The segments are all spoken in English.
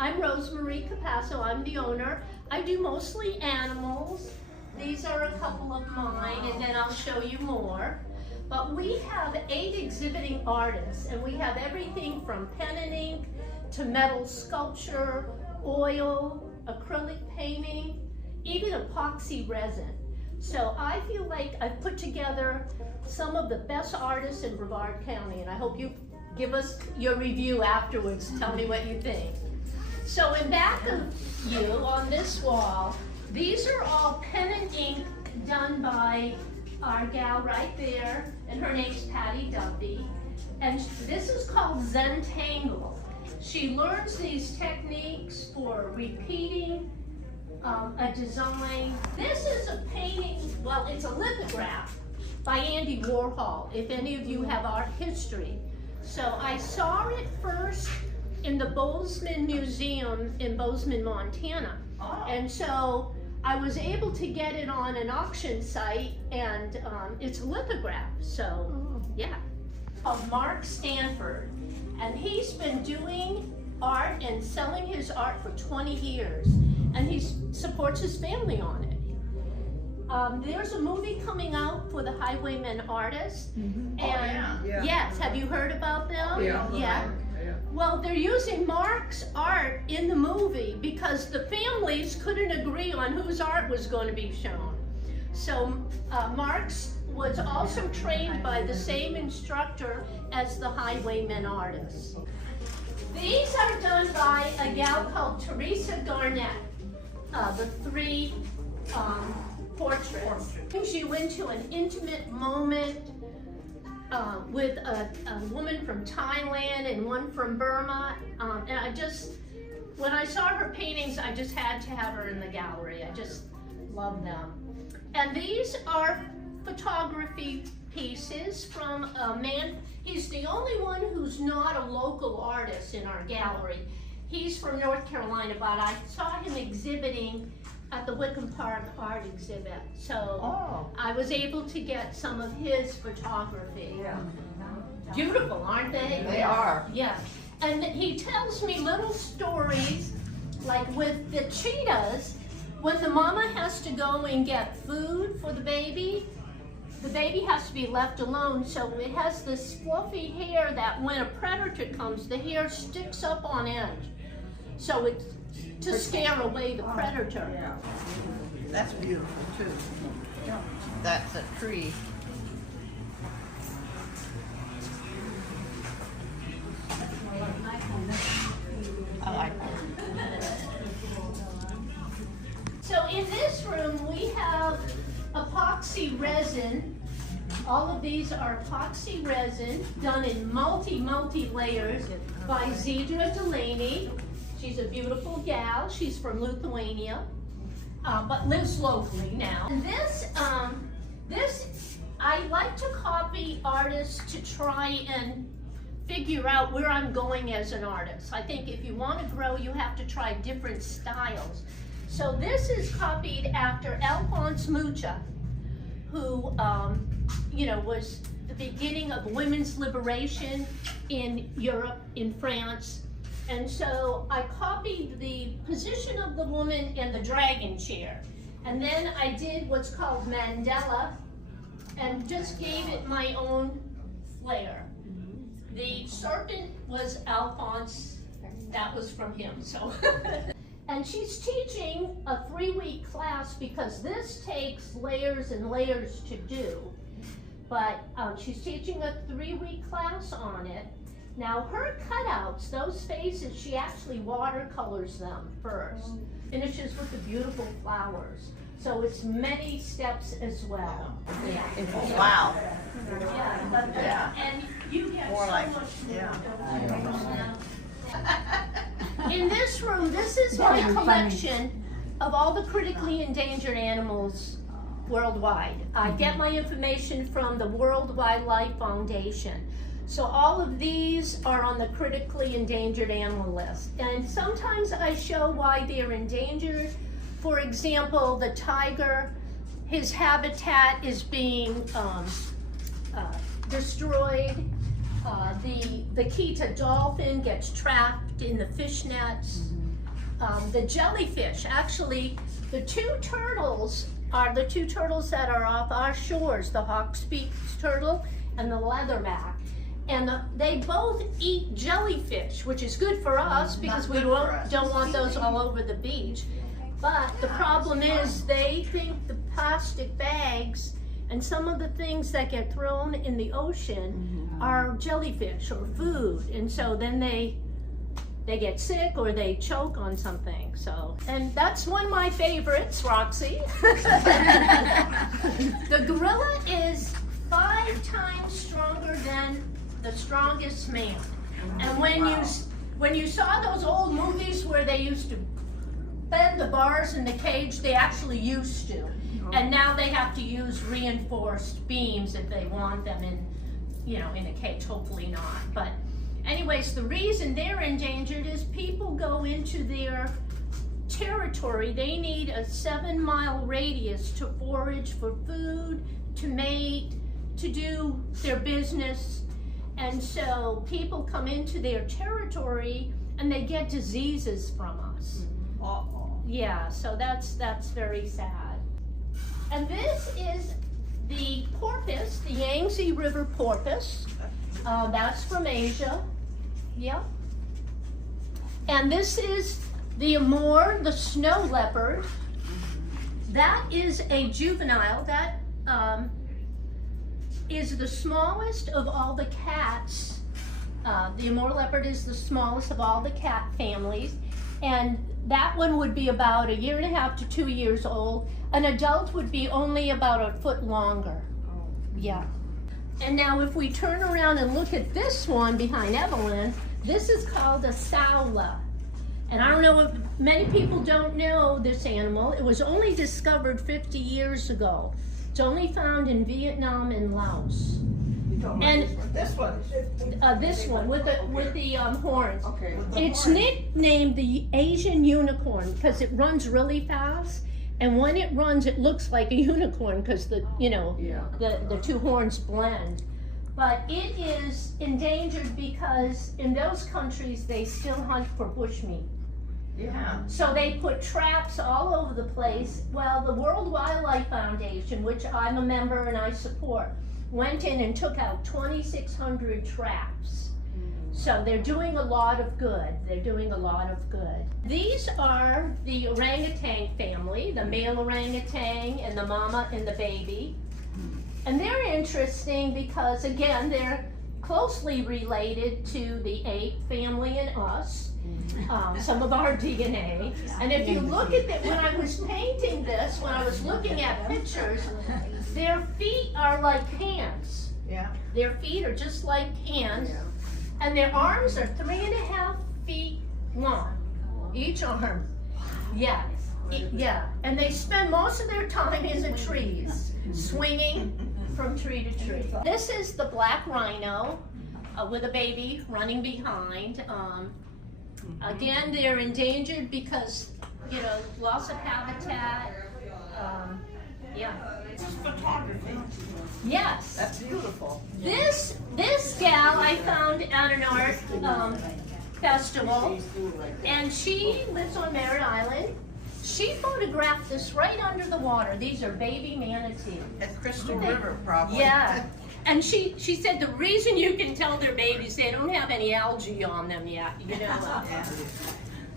I'm Rosemary Capasso, I'm the owner. I do mostly animals. These are a couple of mine, and then I'll show you more. But we have 8 exhibiting artists, and we have everything from pen and ink to metal sculpture, oil, acrylic painting, even epoxy resin. So I feel like I've put together some of the best artists in Brevard County, and I hope you give us your review afterwards. Tell me what you think. So in back of you, on this wall, these are all pen and ink done by our gal right there, and her name's Patty Duffy. And this is called Zentangle. She learns these techniques for repeating a design. This is a painting, well, it's a lithograph by Andy Warhol, if any of you have art history. So I saw it first in the Bozeman Museum in Bozeman, Montana. Oh. And so I was able to get it on an auction site, and it's a lithograph, so yeah. Called Mark Stanford, and he's been doing art and selling his art for 20 years, and he supports his family on it. There's a movie coming out for the Highwaymen artists, and yes, have you heard about them? Yeah. Well, they're using Mark's art in the movie because the families couldn't agree on whose art was going to be shown. So Mark's was also trained by the same instructor as the Highwaymen artists. These are done by a gal called Teresa Garnett. The 3 portraits brings you into an intimate moment with a woman from Thailand and one from Burma. And when I saw her paintings, I just had to have her in the gallery. I just love them. And these are photography pieces from a man. He's the only one who's not a local artist in our gallery. He's from North Carolina, but I saw him exhibiting at the Wickham Park art exhibit. So I was able to get some of his photography. Yeah. Beautiful, aren't they? They are. Yeah. And he tells me little stories, like with the cheetahs, when the mama has to go and get food for the baby has to be left alone, so it has this fluffy hair that when a predator comes, the hair sticks up on end. So it's to scare away the predator. Yeah. That's beautiful too. That's a tree. I like that. So in this room we have epoxy resin. All of these are epoxy resin done in multi layers by Zedra Delaney. She's a beautiful gal. She's from Lithuania, but lives locally now. And this I like to copy artists to try and figure out where I'm going as an artist. I think if you want to grow, you have to try different styles. So this is copied after Alphonse Mucha, who was the beginning of women's liberation in Europe, in France. And so I copied the position of the woman in the dragon chair. And then I did what's called Mandela and just gave it my own flair. The serpent was Alphonse, that was from him, so. And she's teaching a 3-week class because this takes layers and layers to do. But she's teaching a 3-week class on it. Now her cutouts, those faces, she actually watercolors them first. Finishes with the beautiful flowers. So it's many steps as well. Yeah. Wow. Yeah. And you get more so like, much more. Yeah. In this room, this is my collection of all the critically endangered animals worldwide. I get my information from the World Wildlife Foundation. So all of these are on the critically endangered animal list. And sometimes I show why they're endangered. For example, the tiger, his habitat is being destroyed. The Kita dolphin gets trapped in the fish nets. the jellyfish. Actually, the two turtles are the two turtles that are off our shores, the hawksbeak turtle and the leatherback. And they both eat jellyfish, which is good for us because we don't want those all over the beach. But the problem is they think the plastic bags and some of the things that get thrown in the ocean are jellyfish or food. And so then they get sick or they choke on something. So, and that's one of my favorites, Roxy. The gorilla is 5 times stronger than the strongest man. And when you saw those old movies where they used to bend the bars in the cage, they actually used to. And now they have to use reinforced beams if they want them in, in a cage, hopefully not. But anyways, the reason they're endangered is people go into their territory. They need a 7-mile radius to forage for food, to mate, to do their business. And so people come into their territory and they get diseases from us. Yeah, so that's very sad. And this is the porpoise, the Yangtze River porpoise. That's from Asia. Yep. And this is the Amur, the snow leopard. That is a juvenile. That is the smallest of all the cats. The Amur leopard is the smallest of all the cat families. And that one would be about 1.5 to 2 years old. An adult would be only about a foot longer. Yeah. And now if we turn around and look at this one behind Evelyn, this is called a saola. And I don't know if many people don't know this animal. It was only discovered 50 years ago. It's only found in Vietnam and Laos. And this one. This one with the horns. Okay. It's nicknamed the Asian unicorn because it runs really fast. And when it runs, it looks like a unicorn because the two horns blend. But it is endangered because in those countries they still hunt for bushmeat. Yeah. So they put traps all over the place. Well, the World Wildlife Foundation, which I'm a member and I support, went in and took out 2,600 traps. So they're doing a lot of good. They're doing a lot of good. These are the orangutan family, the male orangutan and the mama and the baby. And they're interesting because, again, they're closely related to the ape family and us, some of our DNA. And if you look at it, when I was painting this, when I was looking at pictures, their feet are like hands. Yeah. Their feet are just like hands. And their arms are 3.5 feet long, each arm. Yeah, yeah. And they spend most of their time in the trees, swinging from tree to tree. This is the black rhino with a baby running behind. Again, they're endangered because, loss of habitat. Yeah. This is photography. Yes. That's beautiful. This gal I found at an art festival, and she lives on Merritt Island. She photographed this right under the water. These are baby manatees. At Crystal River, probably. Yeah. And she said the reason you can tell they're babies, they don't have any algae on them yet,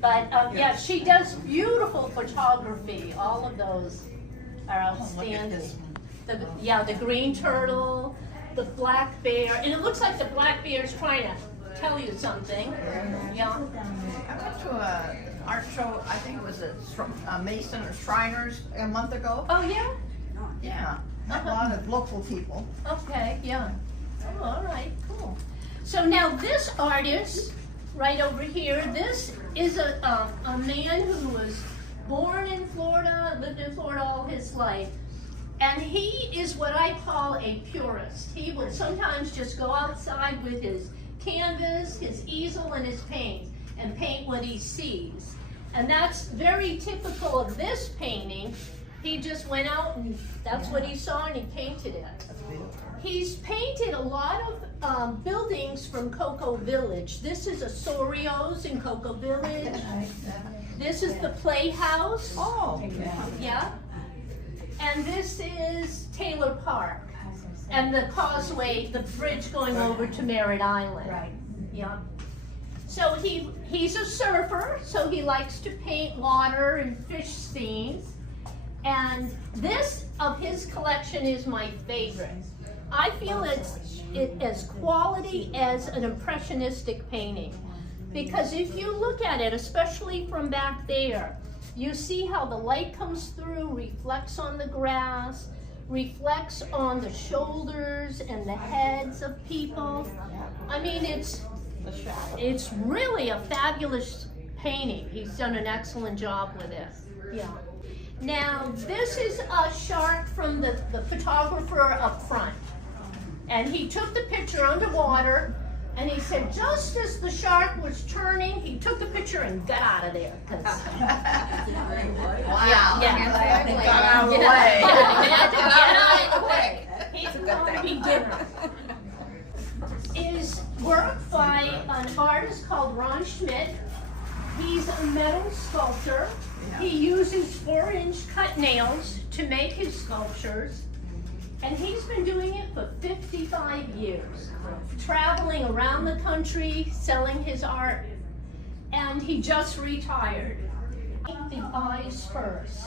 But yeah, she does beautiful photography. All of those are outstanding. The green turtle, the black bear, and it looks like the black bear is trying to tell you something. Yeah. I went to an art show, I think it was at Mason or Shriners a month ago. Oh yeah? Yeah. A lot of local people. Okay, yeah. Oh, all right, cool. So now this artist, right over here, this is a man who was born in Florida, lived in Florida all his life. And he is what I call a purist. He would sometimes just go outside with his canvas, his easel, and his paint, and paint what he sees. And that's very typical of this painting. He just went out and that's what he saw and he painted it. He's painted a lot of buildings from Cocoa Village. This is Osorio's in Cocoa Village. This is the playhouse. Oh. Yeah. And this is Taylor Park. And the causeway, the bridge going over to Merritt Island. Right. Yeah. So he's a surfer, so he likes to paint water and fish scenes. And this of his collection is my favorite. I feel it's as quality as an impressionistic painting. Because if you look at it, especially from back there, you see how the light comes through, reflects on the grass, reflects on the shoulders and the heads of people. I mean, it's really a fabulous painting. He's done an excellent job with it. Yeah. Now, this is a shark from the photographer up front. And he took the picture underwater, and he said just as the shark was turning, he took the picture and got out of there. Wow. Yeah. Got out of the Get way. out of the way. He's going to be different. Is work by an artist called Ron Schmidt. He's a metal sculptor. He uses 4-inch cut nails to make his sculptures. And he's been doing it for 55 years, traveling around the country, selling his art. And he just retired. The eyes first,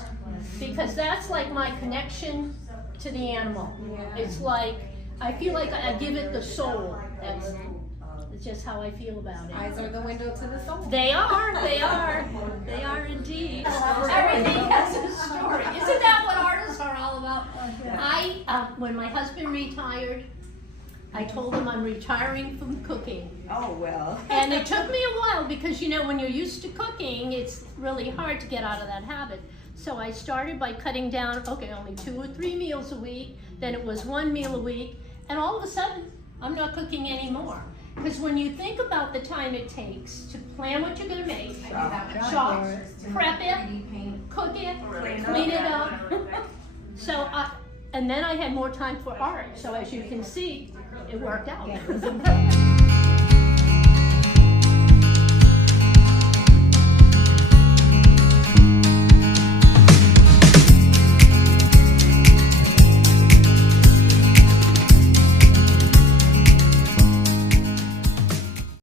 because that's like my connection to the animal. It's like, I feel like I give it the soul. That's just how I feel about it. Eyes are the window to the soul. They are indeed. Everything has a story. Isn't that what artists are all about? When my husband retired, I told him I'm retiring from cooking. Oh, well. And it took me a while because, you know, when you're used to cooking, it's really hard to get out of that habit. So I started by cutting down, okay, only 2 or 3 meals a week. Then it was 1 meal a week. And all of a sudden, I'm not cooking anymore. Because when you think about the time it takes to plan what you're going to make, chop, prep it, cook it, clean it up. So, and then I had more time for art. So as you can see, it worked out.